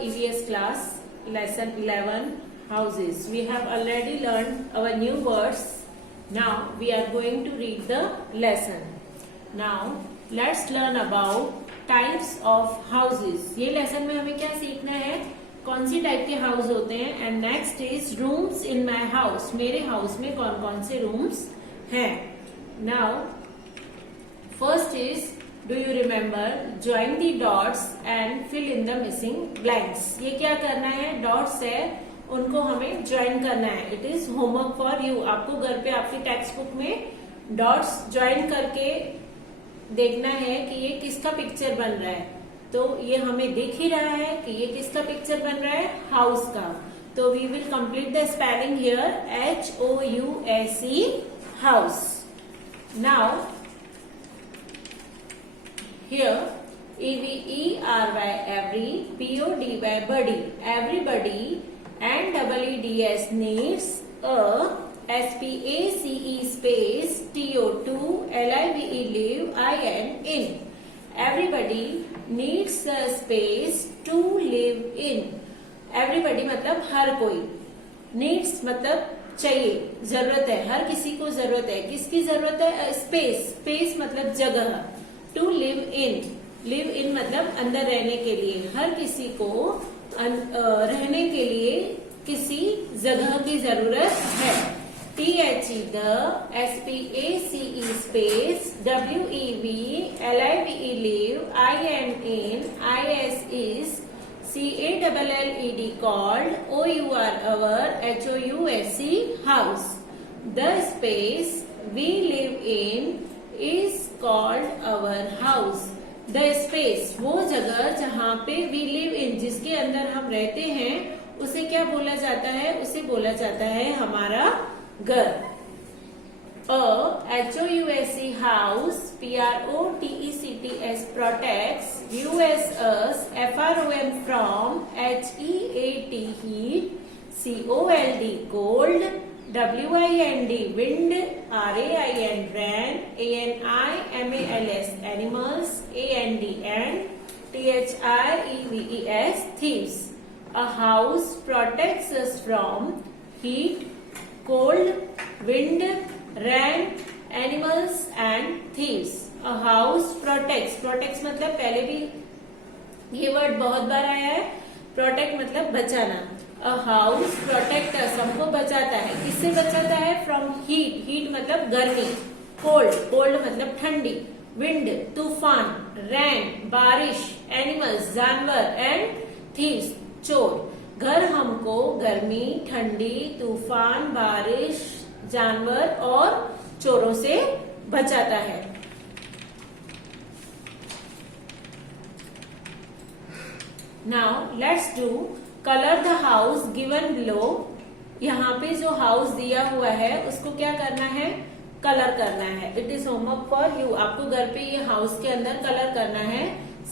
EVS class, lesson 11, houses. We have already learned our new words. Now we are going to read the lesson. Now let's learn about types of houses. ये lesson में हमें क्या सीखना है, कौन सी type के house होते हैं. And next is rooms in my house. मेरे हाउस में कौन कौन से रूम्स हैं. Now first is, do you remember, join the dots and fill in the missing blanks. ये क्या करना है, डॉट्स है उनको हमें ज्वाइन करना है. It is homework for you. आपको घर पे आपकी टेक्स्ट बुक में डॉट्स ज्वाइन करके देखना है कि ये किसका पिक्चर बन रहा है. तो ये हमें दिख ही रहा है कि ये किसका पिक्चर बन रहा है, हाउस का. तो we will complete the spelling here, HOUSE, house. Now here EVERY, every, BODY, buddy, everybody, and EEDS, needs, SPACE space TO2 LIVE, live, in. Everybody needs a space to live in. Everybody मतलब हर कोई, needs मतलब चाहिए, जरूरत है, हर किसी को जरूरत है. किसकी जरूरत है, स्पेस. स्पेस मतलब जगह. To live in, live in मतलब अंदर रहने के लिए. हर किसी को रहने के लिए किसी जगह की जरूरत है. THE, the, SPACE space, WEV, LIVE, live, in, IS is, CALLED, called, OUR, our, HOUSE, house. The space we live in is called our house. The space, वो जगह जहाँ पे we live in, जिसके अंदर हम रहते हैं, उसे क्या बोला जाता है, उसे बोला जाता है हमारा घर. HOUSE, house, PROTECTS, protects, US, FROM, from, HEAT, heat, COLD, cold, WIND, wind, RAIN, ran, ANIMALS, animals, AND, and THIEVES, thieves. A house protects us from heat, cold, wind, rain, animals, and thieves. A house protects, protects मतलब पहले भी ये word बहुत बार आया है. Protect मतलब बचाना. A house protect us, हमको बचाता है. किससे बचाता है, फ्रॉम हीट. हीट मतलब गर्मी. कोल्ड, कोल्ड मतलब ठंडी. विंड तूफान. रैन बारिश. एनिमल्स जानवर. एंड थीव्स चोर. घर हमको गर्मी, ठंडी, तूफान, बारिश, जानवर और चोरों से बचाता है. Now let's do colour the house given below. यहाँ पे जो हाउस दिया हुआ है उसको क्या करना है, कलर करना है. It is homework for you. आपको घर पे ये हाउस के अंदर कलर करना है.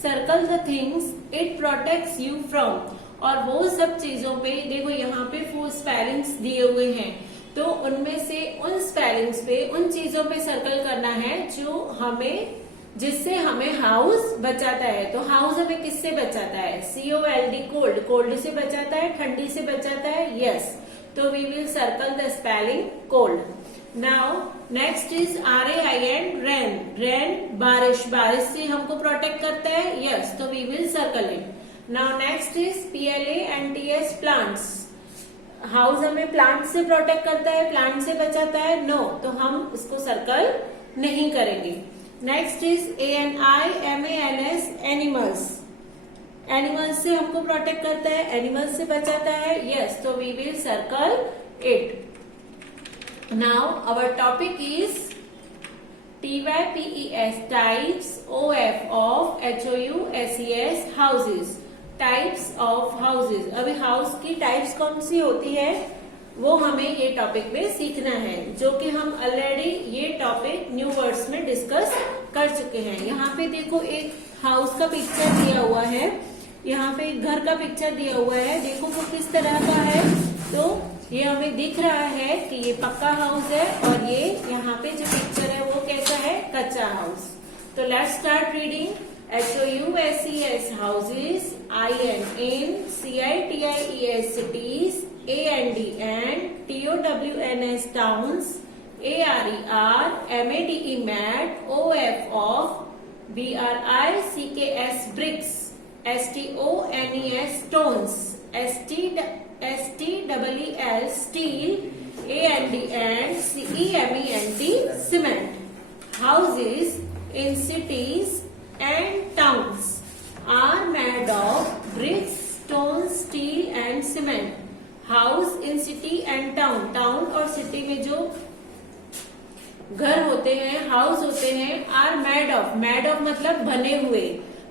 Circle the things it protects you from. और वो सब चीजों पे देखो, यहाँ पे 4 स्पेलिंग्स दिए हुए हैं. तो उनमें से उन स्पेलिंग्स पे, उन चीजों पे सर्कल करना है जो हमें, जिससे हमें हाउस बचाता है. तो हाउस हमें किससे बचाता है, COLD, कोल्ड. कोल्ड से बचाता है, ठंडी से बचाता है. यस. तो we will circle the spelling cold. Now next is RAIN, rain. Rain बारिश. बारिश से हमको प्रोटेक्ट करता है. यस. तो we will circle it. Now next is PLANTS, plants. House हमें प्लांट से प्रोटेक्ट करता है, प्लांट से बचाता है. नो. तो हम उसको सर्कल नहीं करेंगे. Next is ANIMALS, animals. Animals से हमको प्रोटेक्ट करता है, एनिमल्स से बचाता है. यस. तो we will circle it. Now our topic is TYPES, types, OF, of, HOUSES, houses. Types of houses. अभी हाउस की टाइप्स कौन सी होती है वो हमें ये टॉपिक में सीखना है, जो कि हम ऑलरेडी ये टॉपिक न्यू वर्ड्स में डिस्कस कर चुके हैं. यहाँ पे देखो एक हाउस का पिक्चर दिया हुआ है, यहाँ पे एक घर का पिक्चर दिया हुआ है. देखो वो किस तरह का है. तो ये हमें दिख रहा है कि ये पक्का हाउस है, और ये यहाँ पे जो पिक्चर है वो कैसा है, कच्चा हाउस. तो let's start reading. HOUSES houses, INN, CITIES cities, ANDN, TOWNS towns, ARER, MADE mat, OF of, BRICKS bricks, STONES stones, STEEL steel, ANDN CEMENT cement. Houses in cities and towns are made of bricks, stone, steel and cement. House in city and town. Town और city में जो घर होते हैं, house होते हैं, are made of. Made of मतलब बने हुए.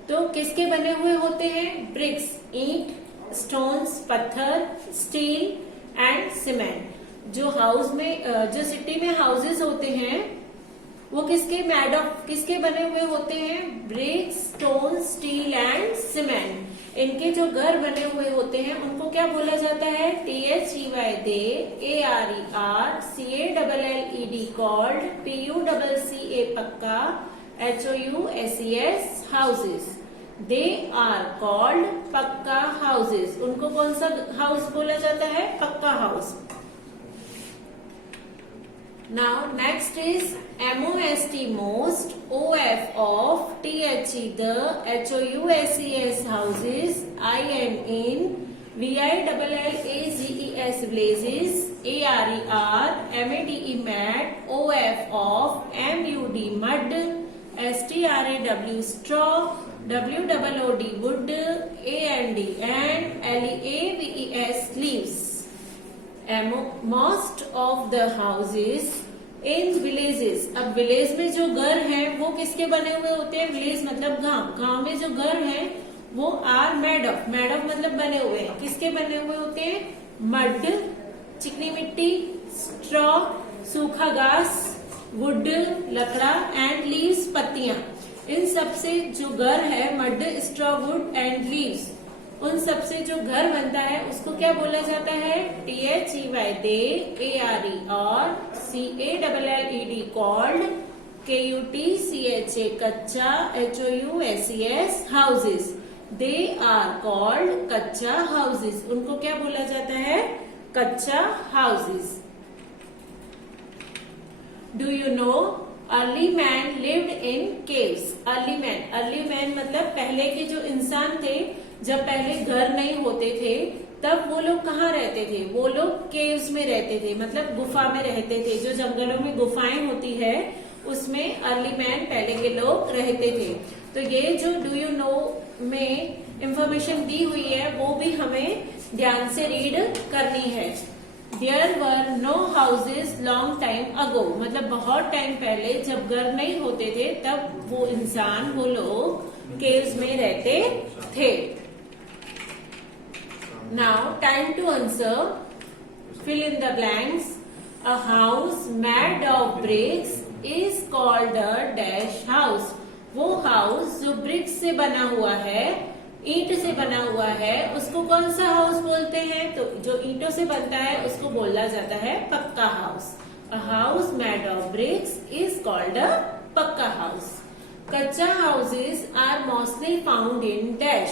तो किसके बने हुए होते हैं? ब्रिक्स, ईंट, स्टोन्स, पत्थर, स्टील एंड सीमेंट. जो हाउस में, जो सिटी में हाउसेस होते हैं वो किसके मेड ऑफ, किसके बने हुए होते हैं? Bricks, stone, steel and cement. इनके जो घर बने हुए होते हैं उनको क्या बोला जाता है? THEY they, ARER, CALLED called, PUCCA pucca, HOUSES houses. They are called pucca houses. उनको कौन सा हाउस बोला जाता है? Pucca house. Now next is MOST most, OF of, THE the, HOUSES houses, INN, VILLAGES villages, ARER, MADE mat, OF of, MUD mud, STRAW straw, WOOD wood, AND LEAVES leaves. Most of the houses in villages. अब village में जो घर हैं वो किसके बने हुए होते हैं? विलेज मतलब गांव. गांव में जो घर हैं वो are made of. Made of मतलब बने हुए हैं. किसके बने हुए होते हैं? मड, चिकनी मिट्टी, स्ट्रॉ, सूखा घास, वुड, लकड़ा एंड लीव्स, पत्तियां. इन सब से जो घर है, mud, straw, would and leaves, उन सबसे जो घर बनता है उसको क्या बोला जाता है? THEY they, ARER, CALLED called, KUTCHA kutcha, HOUSES houses. They are called kutcha houses. उनको क्या बोला जाता है? Kutcha houses. Do you know early man lived in caves. Early man मतलब पहले के जो इंसान थे, जब पहले घर नहीं होते थे तब वो लोग कहाँ रहते थे? वो लोग केव्स में रहते थे, मतलब गुफा में रहते थे. जो जंगलों में गुफाएं होती है उसमें अर्ली मैन पहले के लोग रहते थे. तो ये जो डू यू नो में इंफॉर्मेशन दी हुई है वो भी हमें ध्यान से रीड करनी है. There were no houses long time ago. मतलब बहुत टाइम पहले जब घर नहीं होते थे तब वो इंसान, वो लोग केव्स में रहते थे. Now time to answer. Fill in the blanks. A house made of bricks is called a dash house. वो हाउस जो ब्रिक्स से बना हुआ है, ईंट से बना हुआ है, उसको कौन सा हाउस बोलते हैं? तो जो ईंटों से बनता है उसको बोला जाता है pucca house. A house made of bricks is called a pucca house. Kutcha houses are mostly found in dash.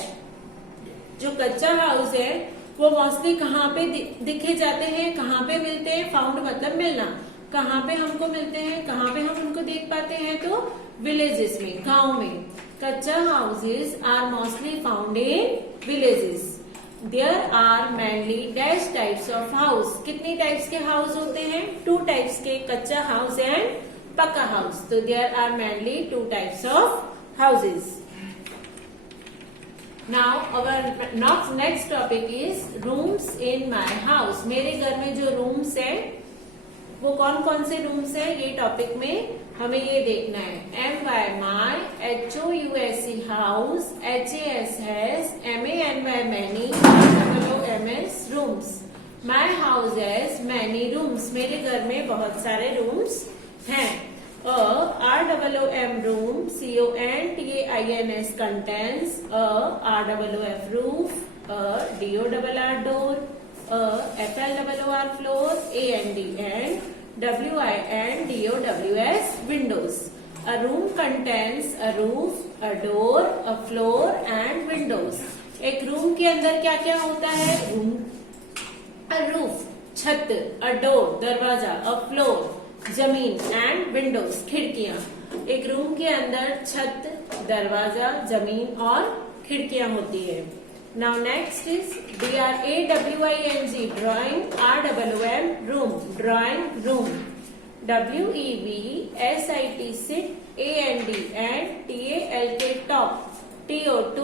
जो कच्चा हाउस है वो मोस्टली कहाँ पे दिखे जाते हैं, कहाँ पे मिलते हैं? फाउंड मतलब मिलना. कहाँ पे हमको मिलते हैं, कहाँ पे हम उनको देख पाते हैं? तो विलेजेस में, गांव में. Kutcha houses are mostly found in villages. There are mainly dash types of house. कितनी टाइप्स के हाउस होते हैं? 2 टाइप्स के, kutcha house and pucca house. तो there are mainly 2 types of houses. Now our next topic is rooms in my house. मेरे घर में जो रूम्स है वो कौन कौन से रूम्स है, ये टॉपिक में हमें ये देखना है. MY my, HOUSE house, HAS has, MANY many, ROOMS rooms. My house has many rooms. मेरे घर में बहुत सारे रूम्स हैं. ROOM room, CONTAINS contains a ROOF roof, a DORR door, a FLOOR floor, AND WINDOWS windows. A room contains a roof, a door, a floor and windows. एक room के अंदर क्या क्या होता है? रूम, a roof छत, a door दरवाजा, a floor जमीन एंड विंडोज खिड़कियां. एक रूम के अंदर छत, दरवाजा, जमीन और खिड़कियां होती है. Now next is DRAWING drawing, RWM room drawing room, WEVSIT sit, AND and TALK top, TO2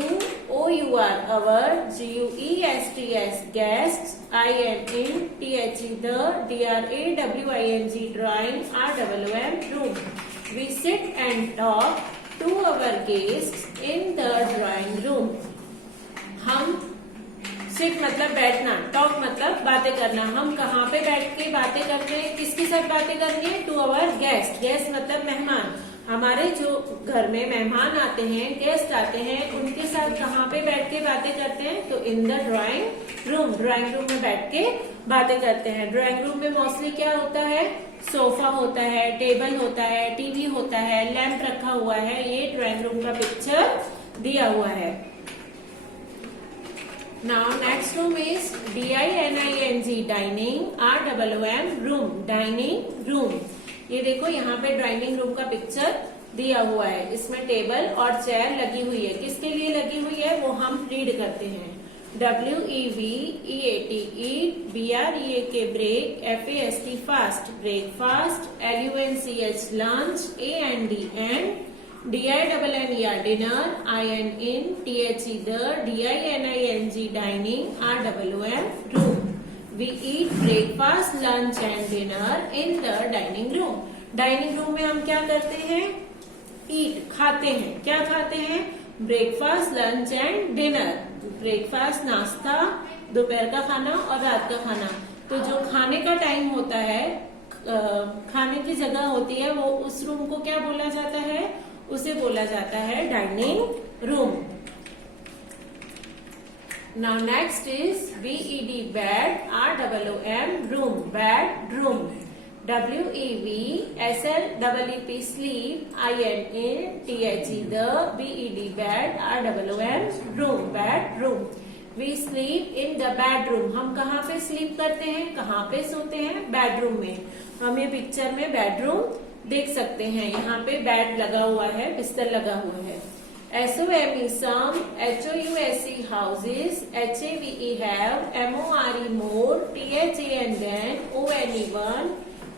OUR our, GUESTS guests, IN THE the, DRAWING drawing, RWM room. We sit and talk to our guests in the drawing room. हम seat मतलब बैठना, talk मतलब बातें करना. हम कहाँ पे बैठ के बातें करते हैं? किसके साथ बातें करनी है? To our guest. गेस्ट मतलब मेहमान. हमारे जो घर में मेहमान आते हैं, गेस्ट आते हैं, उनके साथ कहाँ पे बैठ के बातें करते हैं? तो in the drawing room. Drawing room में बैठ के बातें करते हैं. ड्राइंग रूम में मोस्टली क्या होता है? सोफा होता है, टेबल होता है, टीवी होता है, लैंप रखा हुआ है. ये ड्राइंग रूम का पिक्चर दिया हुआ है. Now next room is DINING dining, RWM room dining room. ये देखो यहाँ पे डाइनिंग रूम का पिक्चर दिया हुआ है. इसमें टेबल और चेयर लगी हुई है. किसके लिए लगी हुई है वो हम रीड करते हैं. WEVEAT eat, BREAK break, FAST fast breakfast, LUNCH lunch, AND and, DINNER dinner, IN THE the, DINING dining, RWM room. We eat breakfast, lunch and dinner in the dining room. Dining room में हम क्या करते हैं? ईट खाते हैं. क्या खाते हैं? Breakfast, lunch and dinner. Breakfast नाश्ता, दोपहर का खाना और रात का खाना. तो जो खाने का टाइम होता है, खाने की जगह होती है, वो उस रूम को क्या बोला जाता है? उसे बोला जाता है dining room. Now next is BED bed, RWM room, bedroom, WEVSLEEP sleep, IN THE the, BED bed, RWM room, bedroom. We sleep in the bedroom. हम कहाँ पे स्लीप करते हैं? कहाँ पे सोते हैं? बेडरूम में. हम ये पिक्चर में बेडरूम देख सकते हैं. यहाँ पे बेड लगा हुआ है, बिस्तर लगा हुआ है. SOME some, HOUSE houses, HAVE have, MORE more, THAN then, ONE one,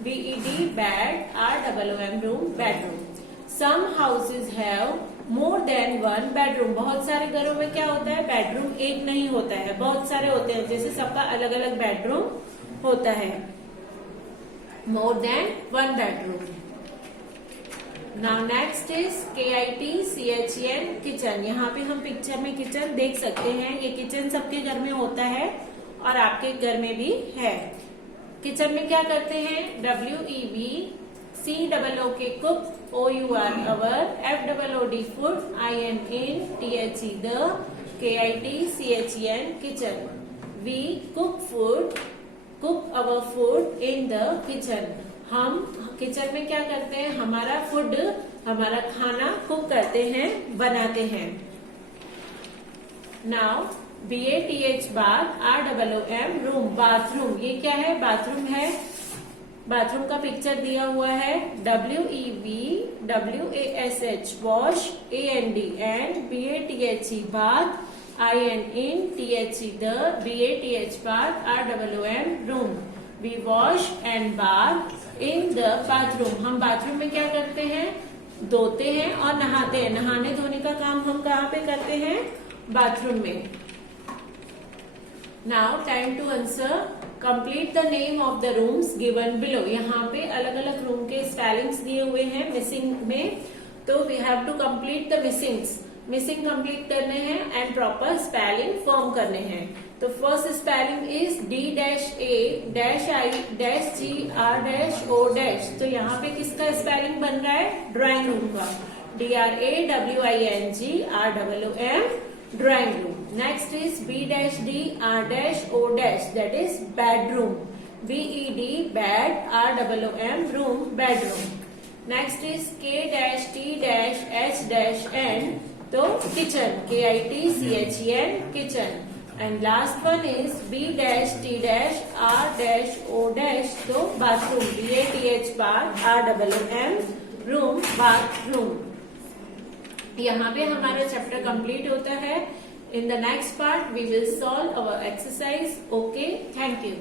BED bed, RWM room, bedroom. Some houses have more than one bedroom. बहुत सारे घरों में क्या होता है? बेडरूम एक नहीं होता है, बहुत सारे होते हैं. जैसे सबका अलग अलग बेडरूम होता है. More than one bedroom. Now next is KITCHEN kitchen. यहाँ पे हम पिक्चर में किचन देख सकते हैं. ये किचन सबके घर में होता है और आपके घर में भी है. किचन में क्या करते हैं? WEVCOOK cook, OUR our, FOOD food, IN THE the, KITCHEN kitchen. We cook our food in the kitchen. हम किचन में क्या करते हैं? हमारा फूड, हमारा खाना कुक करते हैं, बनाते हैं. Now BATH bath, RWM room, bathroom. ये क्या है? बाथरूम है. बाथरूम का पिक्चर दिया हुआ है. WEVWASH wash, AND and BATHE bath, IN THE the, BATH bath, RWM room. We wash and bath in the bathroom. हम बाथरूम में क्या करते हैं? धोते हैं और नहाते हैं. नहाने धोने का काम हम कहाँ पे करते हैं? बाथरूम में. Now time to answer. Complete the name of the rooms given below. यहाँ पे अलग अलग रूम के स्पेलिंग्स दिए हुए हैं मिसिंग में. तो we have to complete the missings. Missing complete करने हैं एंड प्रॉपर स्पेलिंग फॉर्म करने हैं. तो फर्स्ट स्पेलिंग इज D-A-I-G-R-O-. तो यहाँ पे किसका स्पेलिंग बन रहा है? ड्राइंग रूम का. DRAWING drawing room. Next is B-D-R-O. That is bedroom. BED bed, RWM room, bedroom. Next is K-T-H-N, तो kitchen, KITCHEN, kitchen. And last one is B-T-R-O-, तो bathroom, BATH, bath, RMM, room, bathroom. यहाँ पे हमारा chapter complete होता है. In the next part, we will solve our exercise. Okay, thank you.